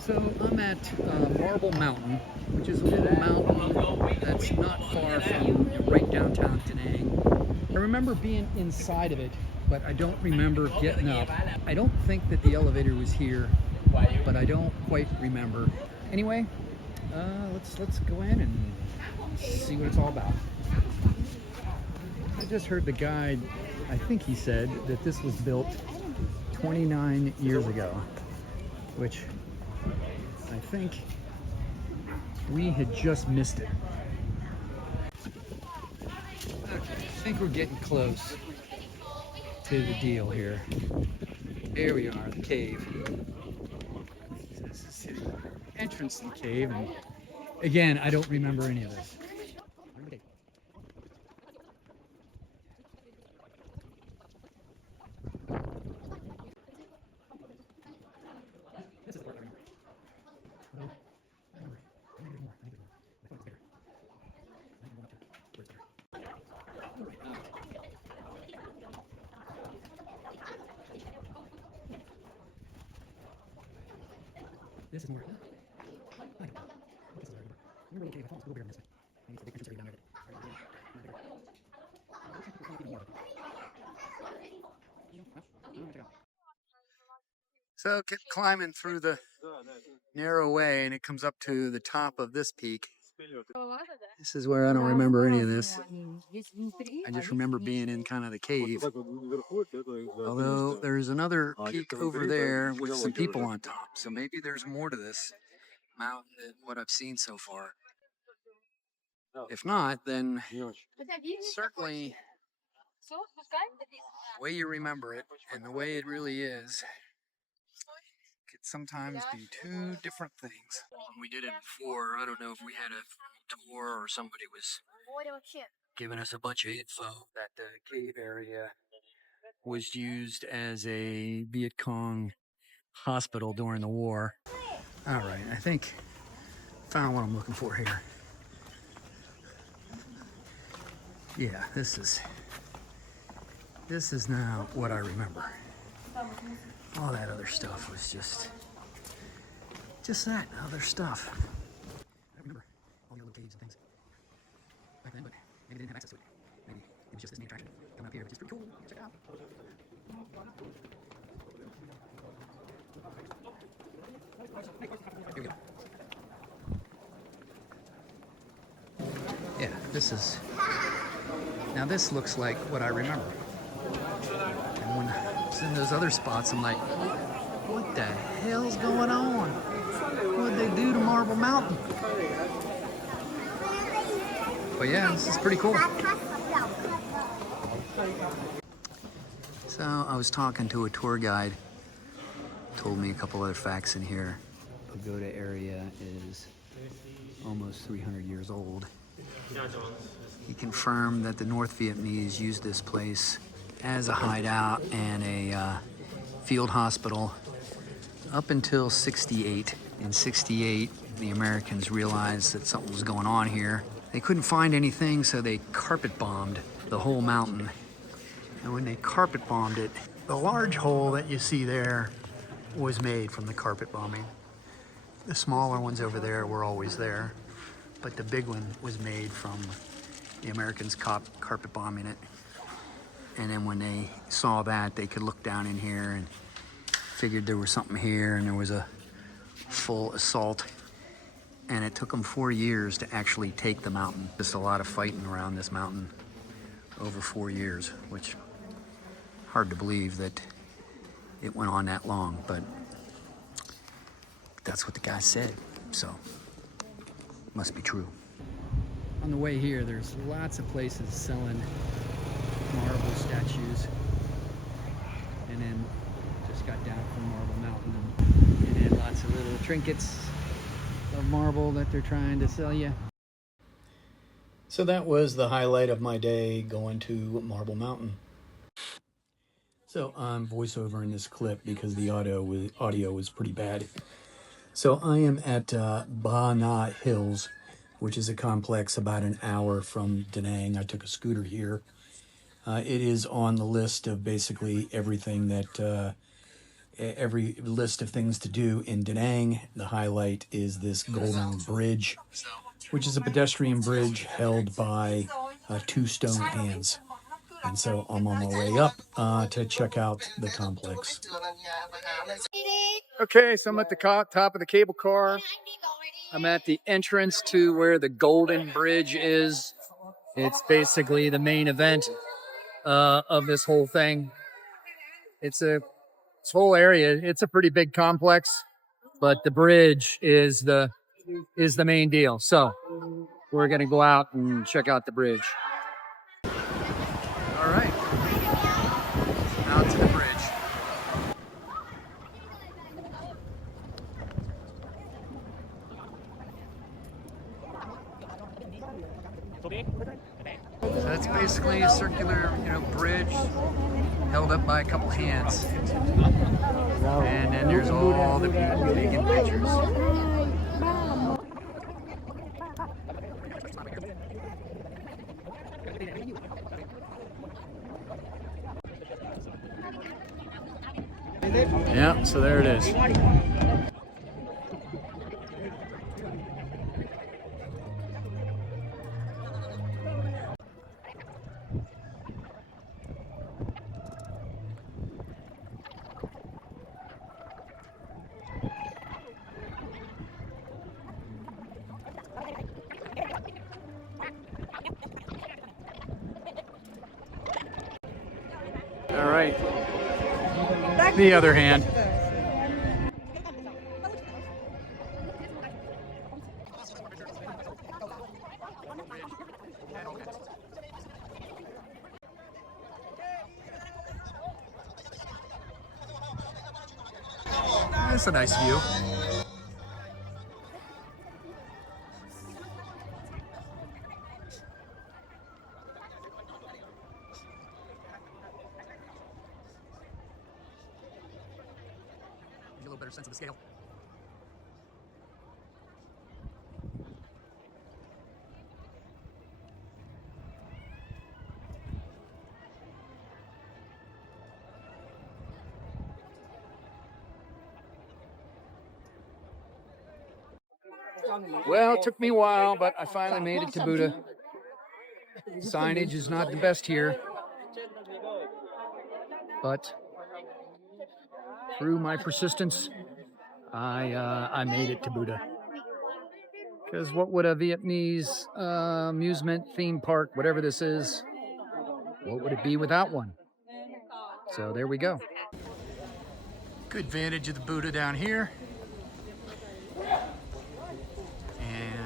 So I'm at Marble Mountain, which is a little mountain that's not far from right downtown Da Nang. I remember being inside of it, but I don't remember getting up. I don't think that the elevator was here, but I don't quite remember. Anyway, let's go in and see what it's all about. I just heard the guide. I think he said that this was built 29 years ago, which I think we had just missed it. Okay, I think we're getting close to the deal here. Here we are, the cave. This is the entrance to the cave, and again, I don't remember any of this. This is more. This is I remember the cave. I thought it was a little bigger than this way. Maybe it's the big entrance area down there. So kept climbing through the narrow way, and it comes up to the top of this peak. This is where I don't remember any of this. I just remember being in kind of the cave. Although there's another peak over there with some people on top. So maybe there's more to this mountain than what I've seen so far. If not, then certainly the way you remember it and the way it really is could sometimes be two different things. When we did it before, I don't know if we had a tour or somebody was giving us a bunch of info that the cave area was used as a Viet Cong hospital during the war. All right, I think found what I'm looking for here. Yeah, this is now what I remember. All that other stuff was just that other stuff. I remember all the little caves and things back then, but maybe they didn't have access to it. Maybe it was just this main attraction coming up here, which is pretty cool. Check it out. Here we go. Yeah, now this looks like what I remember. And when I was in those other spots, I'm like, what the hell's going on? What'd they do to Marble Mountain? But yeah, this is pretty cool. So I was talking to a tour guide, told me a couple other facts in here. Pagoda area is almost 300 years old. He confirmed that the North Vietnamese used this place as a hideout and a field hospital up until '68. In '68, the Americans realized that something was going on here. They couldn't find anything, so they carpet bombed the whole mountain. And when they carpet bombed it, the large hole that you see there was made from the carpet bombing. The smaller ones over there were always there, but the big one was made from the Americans carpet bombing it. And then when they saw that, they could look down in here and figured there was something here, and there was a full assault. And it took them 4 years to actually take the mountain. Just a lot of fighting around this mountain over 4 years, which hard to believe that it went on that long, but that's what the guy said, so must be true. On the way here, there's lots of places selling marble statues, and then just got down from Marble Mountain, and then lots of little trinkets of marble that they're trying to sell you. So that was the highlight of my day, going to Marble Mountain. So I'm voiceover in this clip because the audio was pretty bad. So I am at Ba Na Hills, which is a complex about an hour from Da Nang. I took a scooter here. It is on the list of basically everything that every list of things to do in Da Nang. The highlight is this Golden Bridge, which is a pedestrian bridge held by two stone hands. And so I'm on my way up to check out the complex. Okay, so I'm at the top of the cable car. I'm at the entrance to where the Golden Bridge is. It's basically the main event of this whole thing. This whole area. It's a pretty big complex, but the bridge is the main deal. So we're gonna go out and check out the bridge. All right, out to the bridge. So that's basically a circular, bridge held up by a couple hands. And then there's all the people taking pictures. Yeah, so there it is. All right. The other hand. That's a nice view. A little better sense of the scale. Well, it took me a while, but I finally made it to Buddha. Signage is not the best here, but through my persistence, I made it to Buddha. Because what would a Vietnamese amusement theme park, whatever this is, what would it be without one? So there we go. Good vantage of the Buddha down here.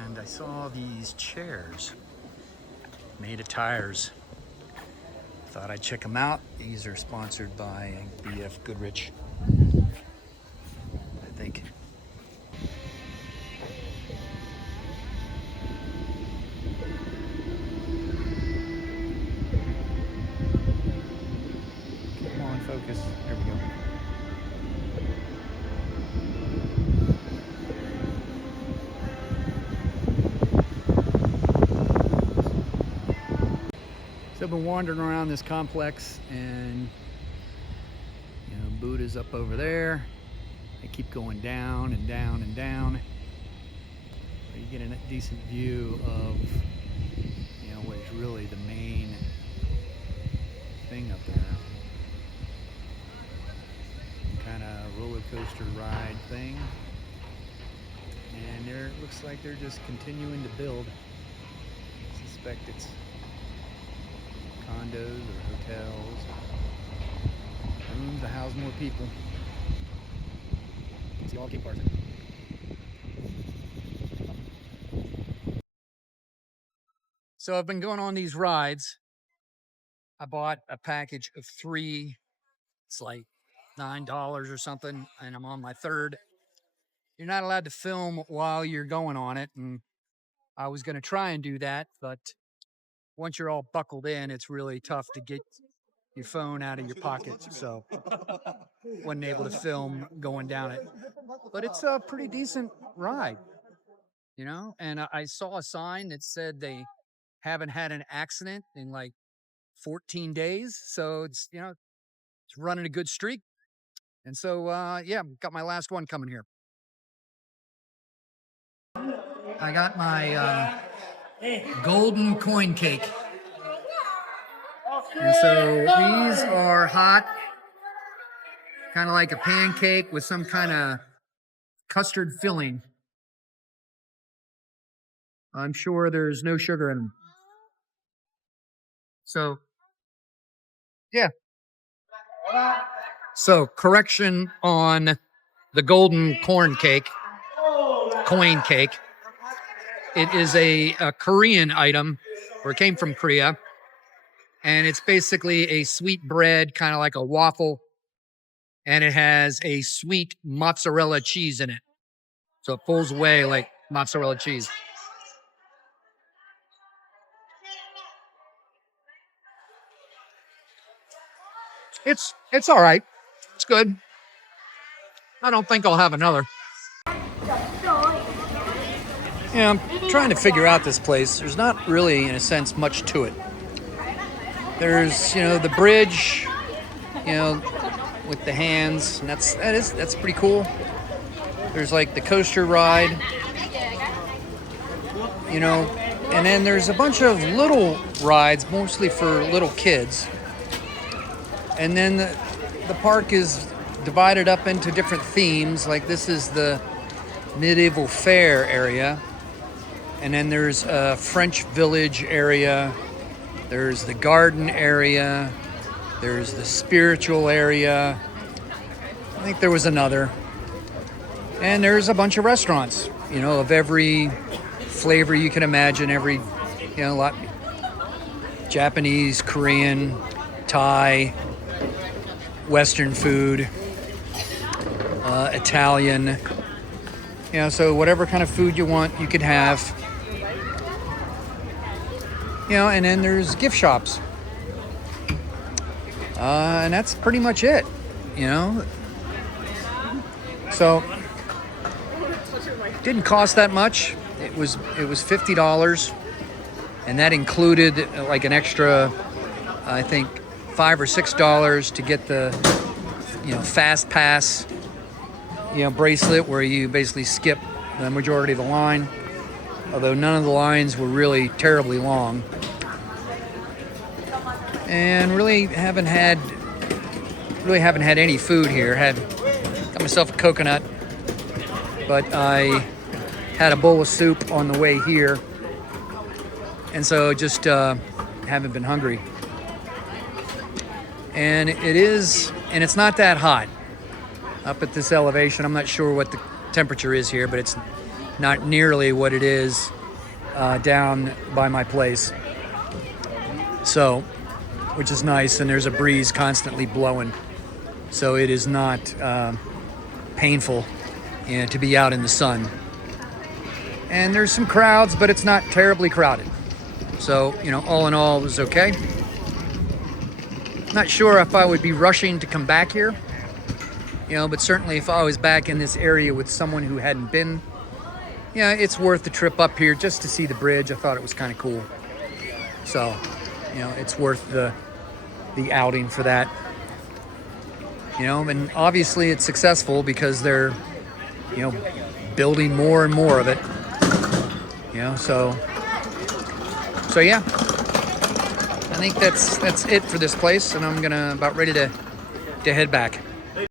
And I saw these chairs made of tires. Thought I'd check them out. These are sponsored by BF Goodrich, I think. Come on, focus. There we go. So I've been wandering around this complex, and Buddha's up over there. I keep going down and down and down. You get a decent view of what is really the main thing up there. Some kind of roller coaster ride thing. And there it looks like they're just continuing to build. I suspect it's condos or hotels, or rooms to house more people. See all cake bars. So I've been going on these rides. I bought a package of 3. It's like $9 or something, and I'm on my 3rd. You're not allowed to film while you're going on it, and I was going to try and do that, but once you're all buckled in, it's really tough to get your phone out of your pocket, so wasn't able to film going down it. But it's a pretty decent ride, and I saw a sign that said they haven't had an accident in like 14 days, so it's running a good streak. And so, yeah, got my last one coming here. I got my golden coin cake. And so these are hot, kind of like a pancake with some kind of custard filling. I'm sure there's no sugar in them. So, yeah. So, correction on the golden coin cake. It is a Korean item, or it came from Korea. And it's basically a sweet bread, kind of like a waffle. And it has a sweet mozzarella cheese in it. So it pulls away like mozzarella cheese. It's all right. It's good. I don't think I'll have another. Yeah, I'm trying to figure out this place. There's not really, in a sense, much to it. There's, the bridge, with the hands, and that's pretty cool. There's like the coaster ride, and then there's a bunch of little rides, mostly for little kids. And then the park is divided up into different themes. Like this is the medieval fair area. And then there's a French village area. There's the garden area. There's the spiritual area. I think there was another. And there's a bunch of restaurants, of every flavor you can imagine. Every, a lot. Japanese, Korean, Thai, Western food, Italian, so whatever kind of food you want, you could have, and then there's gift shops, and that's pretty much it, so didn't cost that much. It was $50, and that included like an extra, I think, $5 or $6 to get the, fast pass, bracelet where you basically skip the majority of the line. Although none of the lines were really terribly long. And really haven't had any food here. Got myself a coconut, but I had a bowl of soup on the way here. And so just haven't been hungry. And it's not that hot up at this elevation. I'm not sure what the temperature is here, but it's not nearly what it is down by my place. So, which is nice, and there's a breeze constantly blowing. So it is not painful to be out in the sun. And there's some crowds, but it's not terribly crowded. So, all in all, it was okay. Not sure if I would be rushing to come back here, but certainly if I was back in this area with someone who hadn't been, it's worth the trip up here just to see the bridge. I thought it was kind of cool. So, it's worth the outing for that. And obviously it's successful because they're, building more and more of it. So yeah. I think that's it for this place, and I'm about ready to head back.